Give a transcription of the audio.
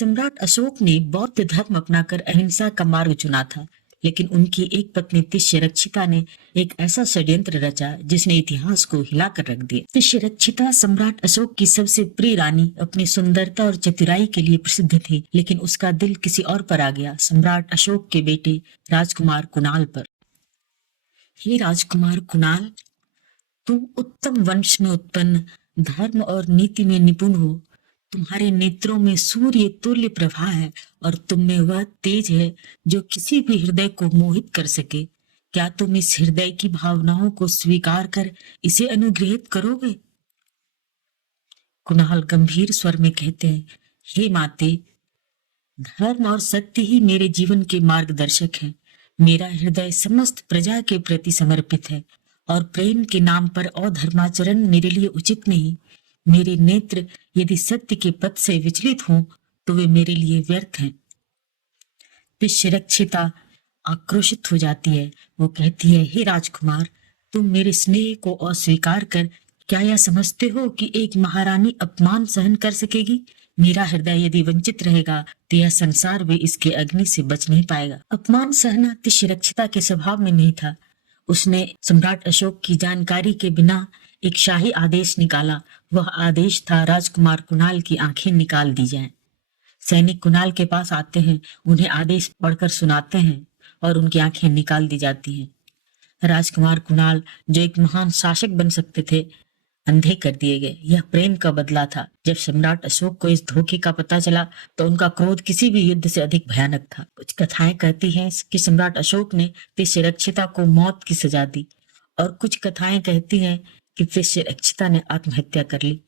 सम्राट अशोक ने बौद्ध धर्म अपनाकर अहिंसा का मार्ग चुना था, लेकिन उनकी एक पत्नी तिष्यरक्षिता ने एक ऐसा षड्यंत्र रचा जिसने इतिहास को हिलाकर रख दिया। तिष्यरक्षिता सम्राट अशोक की सबसे प्रिय रानी अपनी सुंदरता और चतुराई के लिए प्रसिद्ध थी, लेकिन उसका दिल किसी और पर आ गया, सम्राट अशोक के बेटे राजकुमार कुणाल पर। हे राजकुमार कुणाल, तुम उत्तम वंश में उत्पन्न, धर्म और नीति में निपुण हो। तुम्हारे नेत्रों में सूर्य तुल्य प्रभा है और तुम में वह तेज है जो किसी भी हृदय को मोहित कर सके। क्या तुम इस हृदय की भावनाओं को स्वीकार कर इसे अनुग्रहित करोगे? कुणाल गंभीर स्वर में कहते हैं, हे माते, धर्म और सत्य ही मेरे जीवन के मार्गदर्शक हैं। मेरा हृदय समस्त प्रजा के प्रति समर्पित है और प्रेम के नाम पर अधर्माचरण मेरे लिए उचित नहीं। मेरे नेत्र यदि सत्य के पथ से विचलित हों तो वे मेरे लिए व्यर्थ हैं। तिष्यरक्षिता आक्रोशित हो जाती है। वो कहती है, हे राजकुमार, तुम मेरे स्नेह को अस्वीकार कर क्या यह समझते हो कि एक महारानी अपमान सहन कर सकेगी? मेरा हृदय यदि वंचित रहेगा तो यह संसार भी इसके अग्नि से बच नहीं पाएगा। अपमान सहना तिष्यरक्षिता के स्वभाव में नहीं था। उसने सम्राट अशोक की जानकारी के बिना एक शाही आदेश निकाला। वह आदेश था राजकुमार कुणाल की आंखें निकाल दी जाएं। सैनिक कुणाल के पास आते हैं, उन्हें आदेश पढ़कर सुनाते हैं और उनकी आंखें निकाल दी जाती हैं। राजकुमार कुणाल, जो एक महान शासक बन सकते थे, अंधे कर दिए गए। यह प्रेम का बदला था। जब सम्राट अशोक को इस धोखे का पता चला तो उनका क्रोध किसी भी युद्ध से अधिक भयानक था। कुछ कथाएं कहती हैं कि सम्राट अशोक ने तिष्यरक्षिता को मौत की सजा दी और कुछ कथाएं कहती हैं कि तिष्यरक्षिता ने आत्महत्या कर ली।